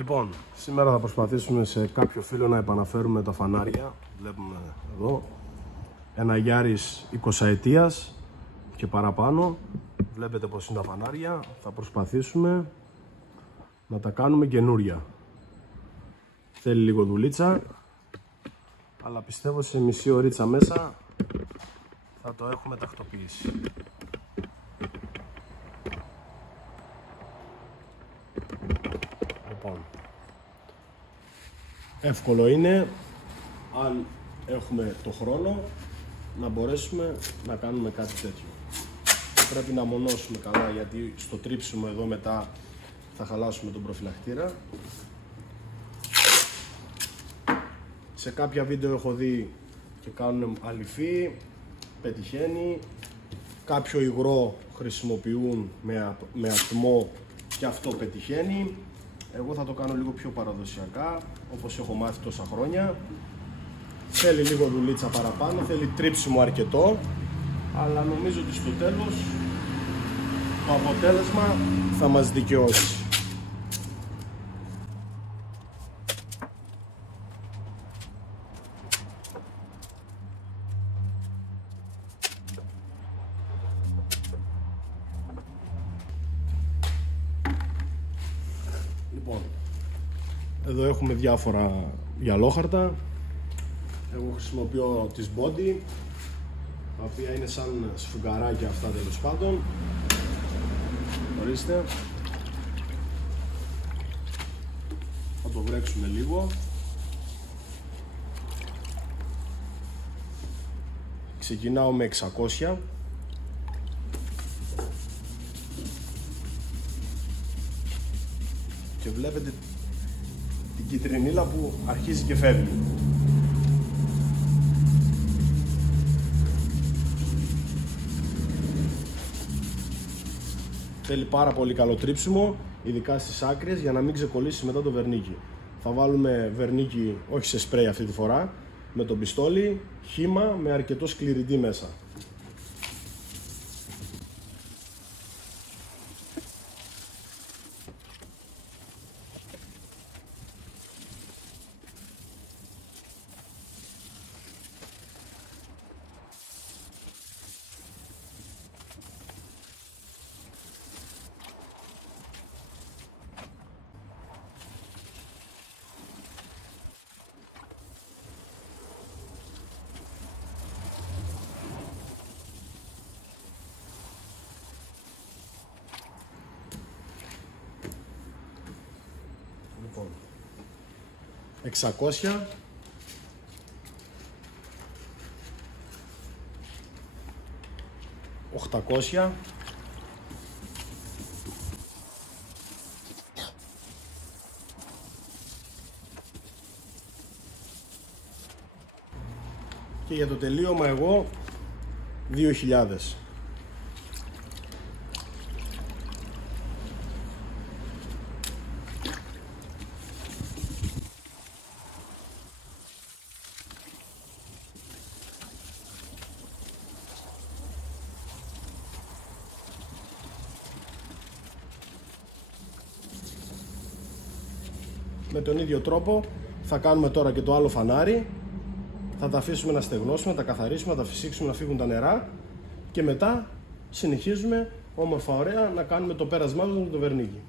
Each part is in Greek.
Λοιπόν, σήμερα θα προσπαθήσουμε σε κάποιο φύλλο να επαναφέρουμε τα φανάρια. Βλέπουμε εδώ ένα Γιάρης 20 ετίας και παραπάνω. Βλέπετε πως είναι τα φανάρια. Θα προσπαθήσουμε να τα κάνουμε καινούρια. Θέλει λίγο δουλίτσα, αλλά πιστεύω σε μισή ωρίτσα μέσα θα το έχουμε τακτοποιήσει. Λοιπόν, εύκολο είναι αν έχουμε το χρόνο να μπορέσουμε να κάνουμε κάτι τέτοιο. Πρέπει να μονώσουμε καλά, γιατί στο τρίψιμο εδώ μετά θα χαλάσουμε τον προφυλακτήρα. Σε κάποια βίντεο έχω δει και κάνουν αληφή, πετυχαίνει. Κάποιο υγρό χρησιμοποιούν με ατμό και αυτό πετυχαίνει. Εγώ θα το κάνω λίγο πιο παραδοσιακά, όπως έχω μάθει τόσα χρόνια. Θέλει λίγο δουλίτσα παραπάνω, θέλει τρίψιμο αρκετό, αλλά νομίζω ότι στο τέλος το αποτέλεσμα θα μας δικαιώσει. Λοιπόν, εδώ έχουμε διάφορα γυαλόχαρτα. Εγώ χρησιμοποιώ τις Body, τα οποία είναι σαν σφουγγαράκια αυτά, τέλος πάντων. Ορίστε. Θα το βρέξουμε λίγο. Ξεκινάω με 600. Και βλέπετε την κυτρινίλα που αρχίζει και φεύγει. Θέλει πάρα πολύ καλό τρίψιμο, ειδικά στις άκρες, για να μην ξεκολλήσει μετά το βερνίκι. Θα βάλουμε βερνίκι, όχι σε σπρέι αυτή τη φορά, με το πιστόλι, χύμα με αρκετό σκληριτή μέσα. Λοιπόν, 600, $800, και για το τελείωμα εγώ 2.000. Με τον ίδιο τρόπο θα κάνουμε τώρα και το άλλο φανάρι. Θα τα αφήσουμε να στεγνώσουμε, να τα καθαρίσουμε, να τα φυσήξουμε, να φύγουν τα νερά και μετά συνεχίζουμε όμορφα ωραία να κάνουμε το πέρασμά του με το βερνίκι.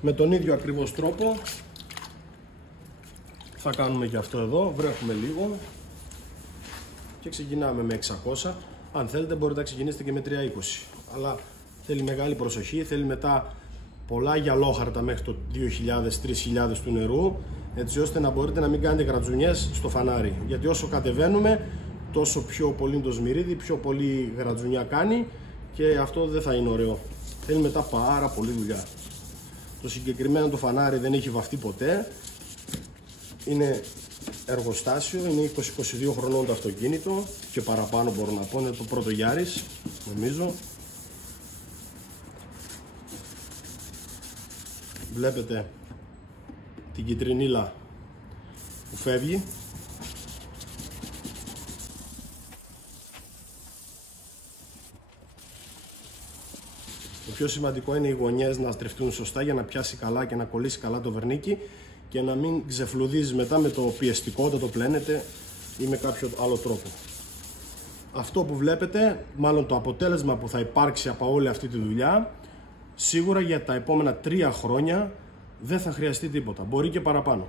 Με τον ίδιο ακριβώς τρόπο θα κάνουμε και αυτό εδώ. Βρέχουμε λίγο και ξεκινάμε με 600. Αν θέλετε μπορείτε να ξεκινήσετε και με 320, αλλά θέλει μεγάλη προσοχή, θέλει μετά πολλά γυαλόχαρτα μέχρι το 2.000-3.000 του νερού, έτσι ώστε να μπορείτε να μην κάνετε γρατζουνιές στο φανάρι, γιατί όσο κατεβαίνουμε τόσο πιο πολύ είναι το σμυρίδι, πιο πολύ γρατζουνιά κάνει και αυτό δεν θα είναι ωραίο. Θέλει μετά πάρα πολύ δουλειά. Το συγκεκριμένο το φανάρι δεν έχει βαφτεί ποτέ, είναι εργοστάσιο, είναι 20-22 χρονών το αυτοκίνητο και παραπάνω μπορώ να πω, είναι το πρώτο Γιάρης νομίζω. Βλέπετε την κυτρινίλα που φεύγει. Το πιο σημαντικό είναι οι γωνιές να στρεφτούν σωστά για να πιάσει καλά και να κολλήσει καλά το βερνίκι και να μην ξεφλουδίζει μετά με το πιεστικό όταν το πλένετε ή με κάποιο άλλο τρόπο. Αυτό που βλέπετε, μάλλον το αποτέλεσμα που θα υπάρξει από όλη αυτή τη δουλειά, σίγουρα για τα επόμενα 3 χρόνια δεν θα χρειαστεί τίποτα, μπορεί και παραπάνω.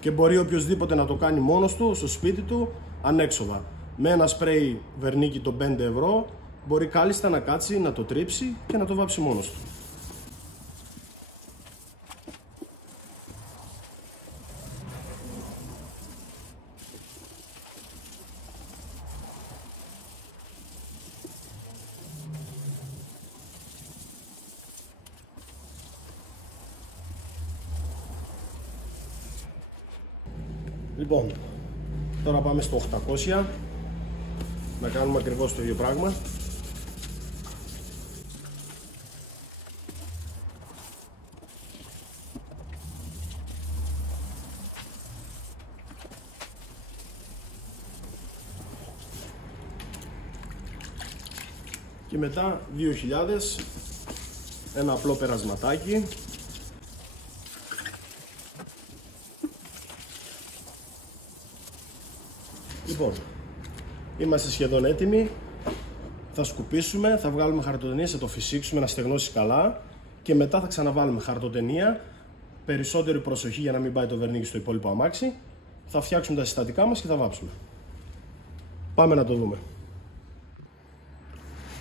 Και μπορεί οποιοσδήποτε να το κάνει μόνος του, στο σπίτι του, ανέξοδα. Με ένα σπρέι βερνίκι των 5 ευρώ, μπορεί κάλλιστα να κάτσει, να το τρίψει και να το βάψει μόνος του. Λοιπόν, τώρα πάμε στο 800 να κάνουμε ακριβώς το ίδιο πράγμα. Και μετά 2000, ένα απλό περασματάκι. Λοιπόν, είμαστε σχεδόν έτοιμοι. Θα σκουπίσουμε, θα βγάλουμε χαρτοτενία, θα το φυσήξουμε να στεγνώσει καλά και μετά θα ξαναβάλουμε χαρτοτενία. Περισσότερη προσοχή για να μην πάει το βερνίκι στο υπόλοιπο αμάξι. Θα φτιάξουμε τα συστατικά μας και θα βάψουμε. Πάμε να το δούμε.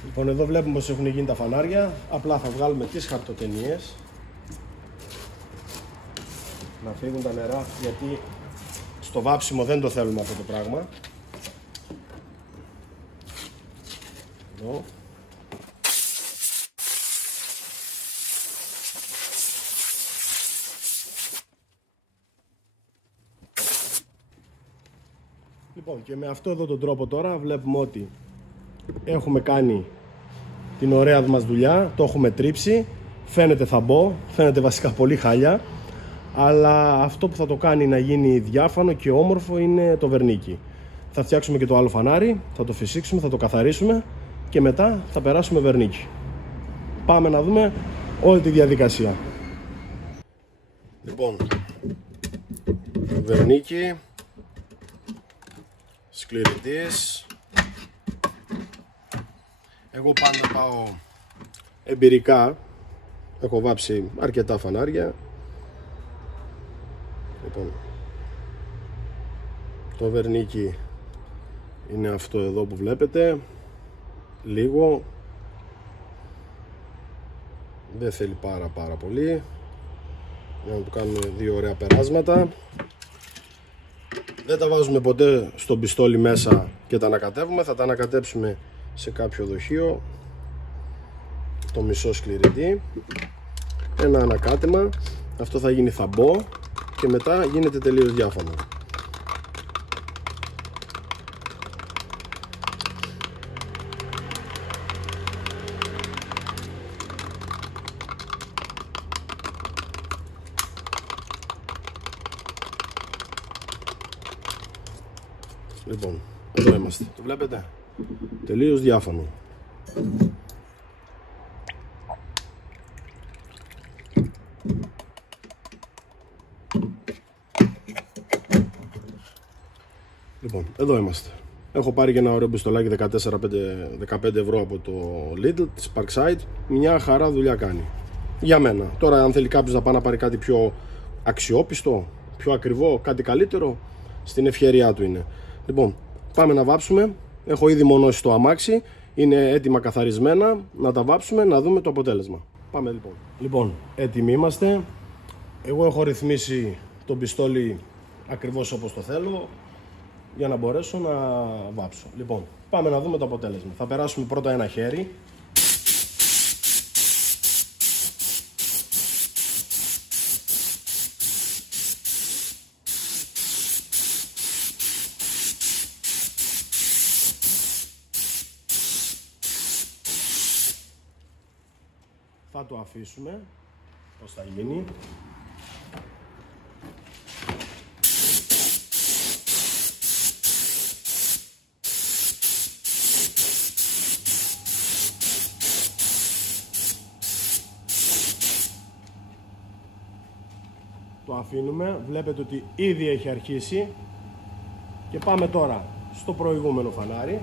Λοιπόν, εδώ βλέπουμε πως έχουν γίνει τα φανάρια. Απλά θα βγάλουμε τις χαρτοτενίες. Να φύγουν τα νερά, γιατί στο βάψιμο δεν το θέλουμε αυτό το πράγμα. Εδώ. Λοιπόν, και με αυτό εδώ τον τρόπο τώρα βλέπουμε ότι έχουμε κάνει την ωραία μας δουλειά, το έχουμε τρίψει, φαίνεται θαμπό, φαίνεται βασικά πολύ χάλια, αλλά αυτό που θα το κάνει να γίνει διάφανο και όμορφο είναι το βερνίκι. Θα φτιάξουμε και το άλλο φανάρι, θα το φυσήξουμε, θα το καθαρίσουμε και μετά θα περάσουμε βερνίκι. Πάμε να δούμε όλη τη διαδικασία. Λοιπόν, βερνίκι, σκληρητής. Εγώ πάντα πάω εμπειρικά, έχω βάψει αρκετά φανάρια. Λοιπόν, το βερνίκι είναι αυτό εδώ που βλέπετε, λίγο, δεν θέλει πάρα πολύ, για να του κάνουμε 2 ωραία περάσματα. Δεν τα βάζουμε ποτέ στο πιστόλι μέσα και τα ανακατεύουμε, θα τα ανακατέψουμε σε κάποιο δοχείο, το μισό σκληρητή, ένα ανακάτεμα, αυτό θα γίνει θαμπό και μετά γίνεται τελείως διάφανο. Λοιπόν, εδώ είμαστε, το βλέπετε, τελείως διάφανο. Λοιπόν, εδώ είμαστε. Έχω πάρει και ένα ωραίο πιστολάκι 14-15 ευρώ από το Lidl της Parkside. Μια χαρά δουλειά κάνει. Για μένα. Τώρα αν θέλει κάποιος να πάει να πάρει κάτι πιο αξιόπιστο, πιο ακριβό, κάτι καλύτερο, στην ευχέρειά του είναι. Λοιπόν, πάμε να βάψουμε. Έχω ήδη μονώσει το αμάξι. Είναι έτοιμα καθαρισμένα. Να τα βάψουμε, να δούμε το αποτέλεσμα. Πάμε λοιπόν. Λοιπόν, έτοιμοι είμαστε. Εγώ έχω ρυθμίσει το πιστόλι ακριβώς όπως το θέλω, για να μπορέσω να βάψω. Λοιπόν, πάμε να δούμε το αποτέλεσμα. Θα περάσουμε πρώτα ένα χέρι. Θα το αφήσουμε πώς θα γίνει. Το αφήνουμε, βλέπετε ότι ήδη έχει αρχίσει και πάμε τώρα στο προηγούμενο φανάρι.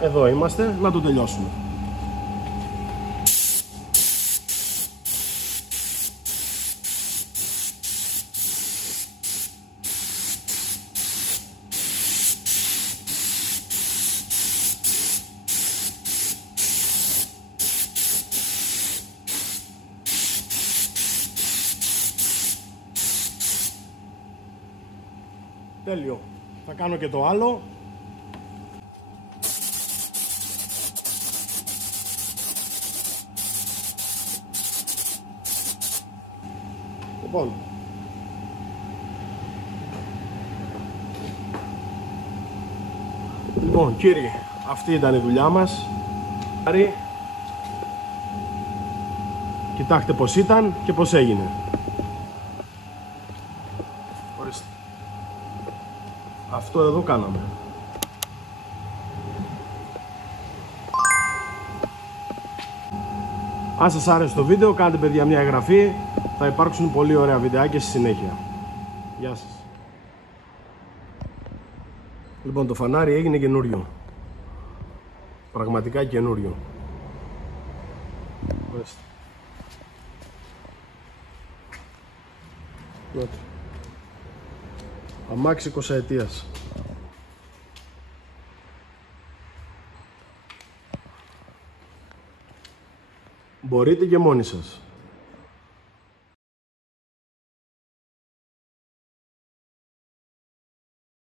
Εδώ είμαστε, να το τελειώσουμε. Τέλειο. Θα κάνω και το άλλο. Λοιπόν κύριοι, αυτή ήταν η δουλειά μας. Κοιτάξτε πως ήταν και πως έγινε. Ορίστε. Αυτό εδώ κάναμε. Αν σας άρεσε το βίντεο, κάντε παιδιά μια εγγραφή. Θα υπάρξουν πολύ ωραία βιντεάκια στη συνέχεια. Γεια σας. Λοιπόν, το φανάρι έγινε καινούριο. Πραγματικά καινούριο. Ορίστε. Αμάξι 20 ετίας. Μπορείτε και μόνοι σας.